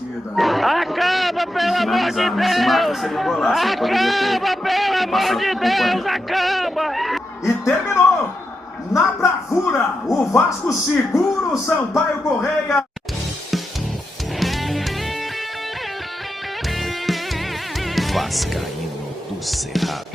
partida. Acaba, pelo amor de Deus! Acaba, pelo amor de Deus! Acaba! E terminou! Na bravura, o Vasco segura o Sampaio Correia. Vascaíno do Cerrado.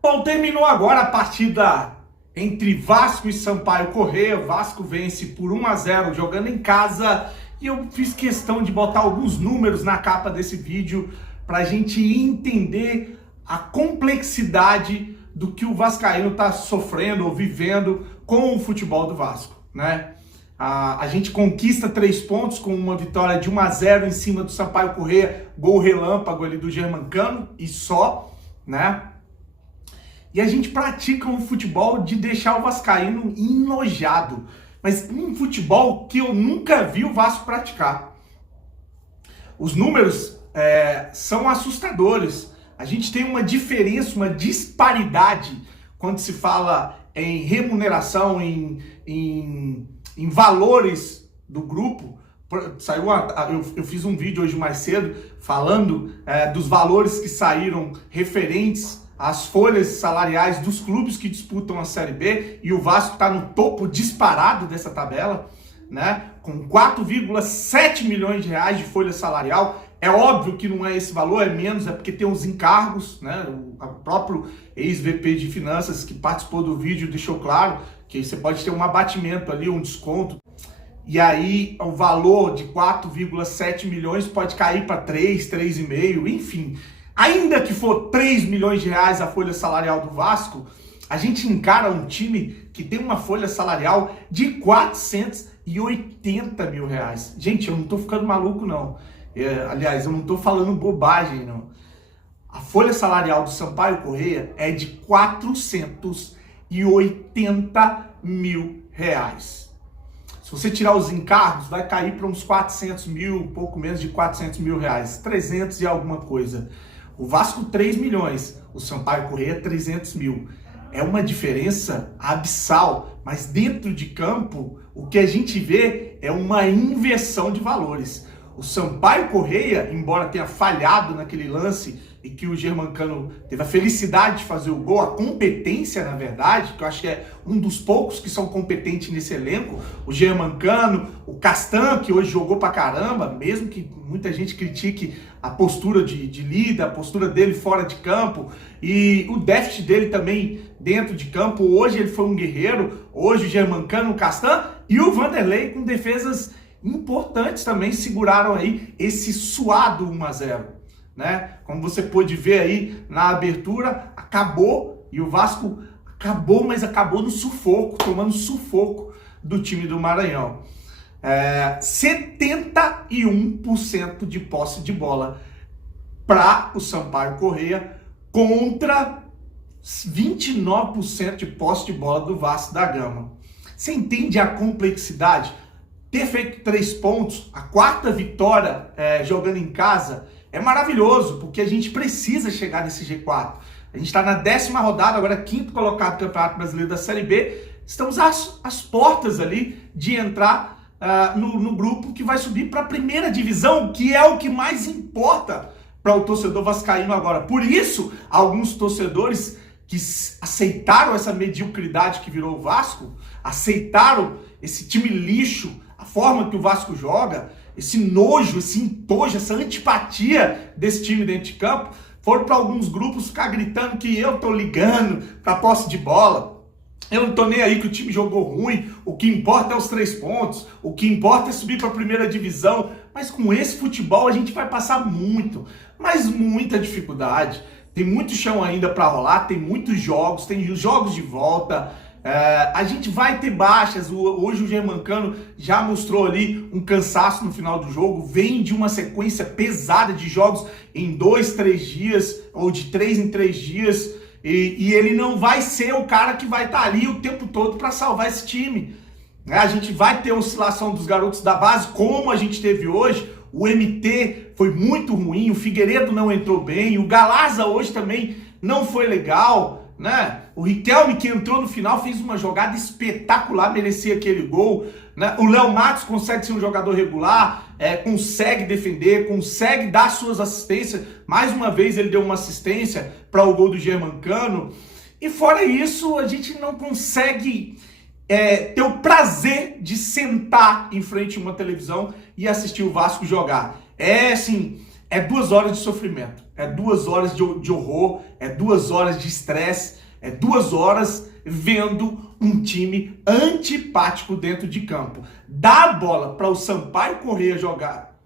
Bom, terminou agora a partida entre Vasco e Sampaio Correia. O Vasco vence por 1-0 jogando em casa. E eu fiz questão de botar alguns números na capa desse vídeo para a gente entender a complexidade do que o vascaíno está sofrendo ou vivendo com o futebol do Vasco, né? A gente conquista 3 pontos com uma vitória de 1-0 em cima do Sampaio Correia, gol relâmpago ali do Germancano e só, né? E a gente pratica um futebol de deixar o vascaíno enojado, mas um futebol que eu nunca vi o Vasco praticar. Os números são assustadores. A gente tem uma diferença, uma disparidade quando se fala em remuneração, em valores do grupo. Eu fiz um vídeo hoje mais cedo falando dos valores que saíram referentes às folhas salariais dos clubes que disputam a Série B, e o Vasco está no topo disparado dessa tabela, né? Com 4,7 milhões de reais de folha salarial. É óbvio que não é esse valor, é menos, é porque tem os encargos, né? O próprio ex-VP de Finanças que participou do vídeo deixou claro que você pode ter um abatimento ali, um desconto. E aí o valor de 4,7 milhões pode cair para 3, 3,5, enfim. Ainda que for 3 milhões de reais a folha salarial do Vasco, a gente encara um time que tem uma folha salarial de 480 mil reais. Gente, eu não tô ficando maluco, não. Aliás, eu não tô falando bobagem, não. A folha salarial do Sampaio Correia é de 480 mil reais. Se você tirar os encargos, vai cair para uns 400 mil, um pouco menos de 400 mil reais. 300 e alguma coisa. O Vasco 3 milhões, o Sampaio Correia 300 mil. É uma diferença abissal, mas dentro de campo, o que a gente vê é uma inversão de valores. O Sampaio Correia, embora tenha falhado naquele lance e que o Germancano teve a felicidade de fazer o gol, a competência, na verdade, que eu acho que é um dos poucos que são competentes nesse elenco, o Germancano, o Castan, que hoje jogou pra caramba, mesmo que muita gente critique a postura de líder, a postura dele fora de campo, e o déficit dele também dentro de campo. Hoje ele foi um guerreiro, hoje o Germancano, o Castan e o Vanderlei com defesas importantes também seguraram aí esse suado 1-0, né? Como você pôde ver aí na abertura, acabou, e o Vasco acabou, mas acabou no sufoco, tomando sufoco do time do Maranhão. 71% de posse de bola para o Sampaio Correia contra 29% de posse de bola do Vasco da Gama. Você entende a complexidade? Ter feito 3 pontos, a 4ª vitória jogando em casa, é maravilhoso, porque a gente precisa chegar nesse G4. A gente está na 10ª rodada, agora 5º colocado do Campeonato Brasileiro da Série B. Estamos às portas ali de entrar no grupo que vai subir para a 1ª divisão, que é o que mais importa para o torcedor vascaíno agora. Por isso, alguns torcedores que aceitaram essa mediocridade que virou o Vasco, aceitaram esse time lixo, a forma que o Vasco joga, esse nojo, esse entojo, essa antipatia desse time dentro de campo, foram para alguns grupos ficar gritando que eu tô ligando para posse de bola. Eu não tô nem aí que o time jogou ruim, o que importa é os 3 pontos, o que importa é subir para a 1ª divisão. Mas com esse futebol a gente vai passar muita dificuldade. Tem muito chão ainda para rolar, tem muitos jogos, tem os jogos de volta. A gente vai ter baixas. Hoje o Germancano já mostrou ali um cansaço no final do jogo, vem de uma sequência pesada de jogos em 2, 3 dias, ou de 3 em 3 dias, e ele não vai ser o cara que vai estar ali o tempo todo para salvar esse time. A gente vai ter oscilação dos garotos da base, como a gente teve hoje. O MT foi muito ruim, o Figueiredo não entrou bem, o Galaza hoje também não foi legal, né? O Riquelme, que entrou no final, fez uma jogada espetacular, merecia aquele gol, né? O Léo Matos consegue ser um jogador regular, consegue defender, consegue dar suas assistências. Mais uma vez ele deu uma assistência para o gol do Germancano. E fora isso, a gente não consegue ter o prazer de sentar em frente a uma televisão e assistir o Vasco jogar. É 2 horas de sofrimento, é 2 horas de horror, é 2 horas de estresse, é 2 horas vendo um time antipático dentro de campo. Dar a bola para o Sampaio Corrêa jogar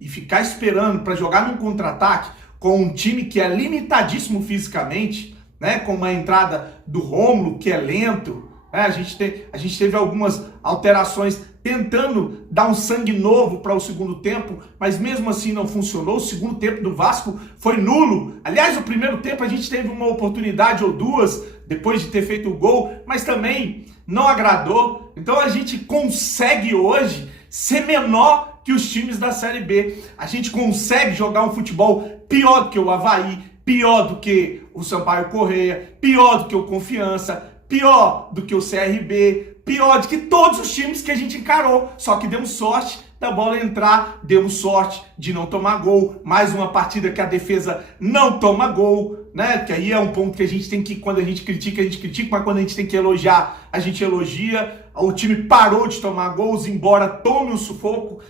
e ficar esperando para jogar num contra-ataque com um time que é limitadíssimo fisicamente, né? Com uma entrada do Rômulo, que é lento. A gente teve algumas alterações tentando dar um sangue novo para o segundo tempo, mas mesmo assim não funcionou. O segundo tempo do Vasco foi nulo. Aliás, o primeiro tempo a gente teve uma oportunidade ou duas depois de ter feito o gol, mas também não agradou. Então a gente consegue hoje ser menor que os times da Série B. A gente consegue jogar um futebol pior do que o Avaí, pior do que o Sampaio Corrêa, pior do que o Confiança, pior do que o CRB, pior do que todos os times que a gente encarou. Só que demos sorte da bola entrar, demos sorte de não tomar gol. Mais uma partida que a defesa não toma gol, né? Que aí é um ponto que a gente tem que, quando a gente critica, mas quando a gente tem que elogiar, a gente elogia. O time parou de tomar gols, embora tome um sufoco,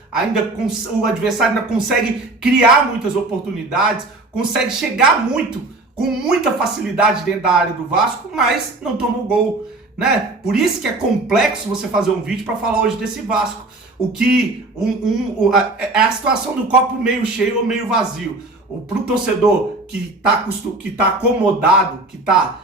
o adversário ainda consegue criar muitas oportunidades, consegue chegar com muita facilidade dentro da área do Vasco, mas não tomou gol, né? Por isso que é complexo você fazer um vídeo para falar hoje desse Vasco. É a situação do copo meio cheio ou meio vazio. Para o torcedor que tá acomodado, que tá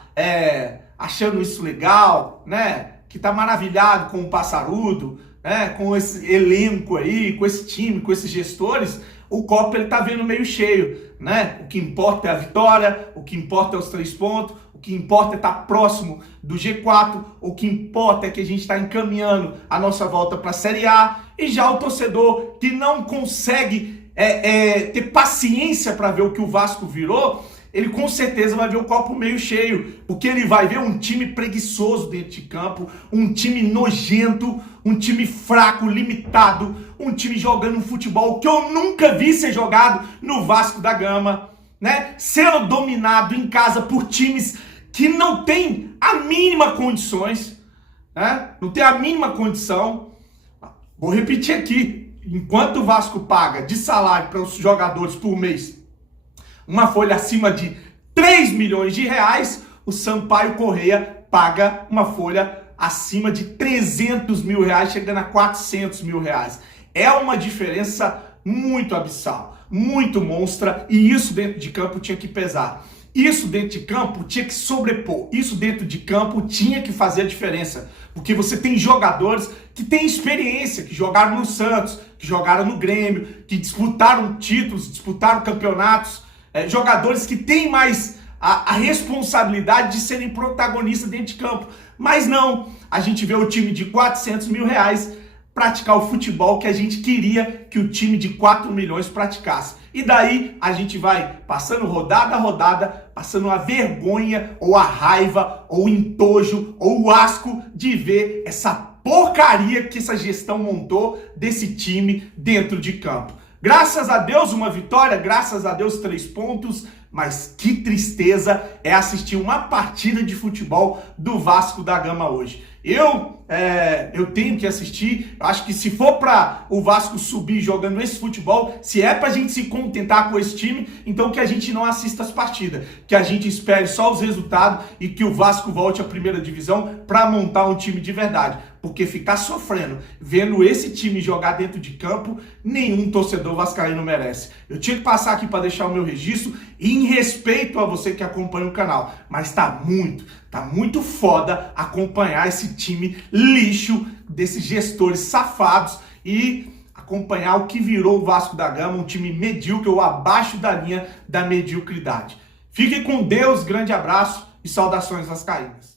achando isso legal, né? Que tá maravilhado com o Passarudo, né? Com esse elenco aí, com esse time, com esses gestores, o copo ele tá vendo meio cheio, né? O que importa é a vitória, o que importa é os 3 pontos, o que importa é estar próximo do G4, o que importa é que a gente está encaminhando a nossa volta para a Série A. E já o torcedor que não consegue ter paciência para ver o que o Vasco virou, ele com certeza vai ver o copo meio cheio, porque ele vai ver um time preguiçoso dentro de campo, um time nojento, um time fraco, limitado, um time jogando um futebol que eu nunca vi ser jogado no Vasco da Gama, né? Sendo dominado em casa por times que não tem a mínima condições, né? Não tem a mínima condição. Vou repetir aqui, enquanto o Vasco paga de salário para os jogadores por mês uma folha acima de 3 milhões de reais, o Sampaio Corrêa paga uma folha acima de 300 mil reais, chegando a 400 mil reais. É uma diferença muito abissal, muito monstra, e isso dentro de campo tinha que pesar. Isso dentro de campo tinha que sobrepor, isso dentro de campo tinha que fazer a diferença, porque você tem jogadores que têm experiência, que jogaram no Santos, que jogaram no Grêmio, que disputaram títulos, disputaram campeonatos, jogadores que têm mais a responsabilidade de serem protagonistas dentro de campo. Mas não, a gente vê o time de 400 mil reais praticar o futebol que a gente queria que o time de 4 milhões praticasse. E daí a gente vai passando rodada a rodada, passando a vergonha, ou a raiva, ou o entojo, ou o asco de ver essa porcaria que essa gestão montou desse time dentro de campo. Graças a Deus uma vitória, graças a Deus 3 pontos, mas que tristeza é assistir uma partida de futebol do Vasco da Gama hoje. Eu tenho que assistir. Acho que se for para o Vasco subir jogando esse futebol, se é para a gente se contentar com esse time, então que a gente não assista as partidas, que a gente espere só os resultados e que o Vasco volte à primeira divisão para montar um time de verdade. Porque ficar sofrendo, vendo esse time jogar dentro de campo, nenhum torcedor vascaíno merece. Eu tinha que passar aqui para deixar o meu registro e em respeito a você que acompanha o canal. Mas tá muito foda acompanhar esse time lixo desses gestores safados e acompanhar o que virou o Vasco da Gama, um time medíocre ou abaixo da linha da mediocridade. Fiquem com Deus, grande abraço e saudações vascaínas.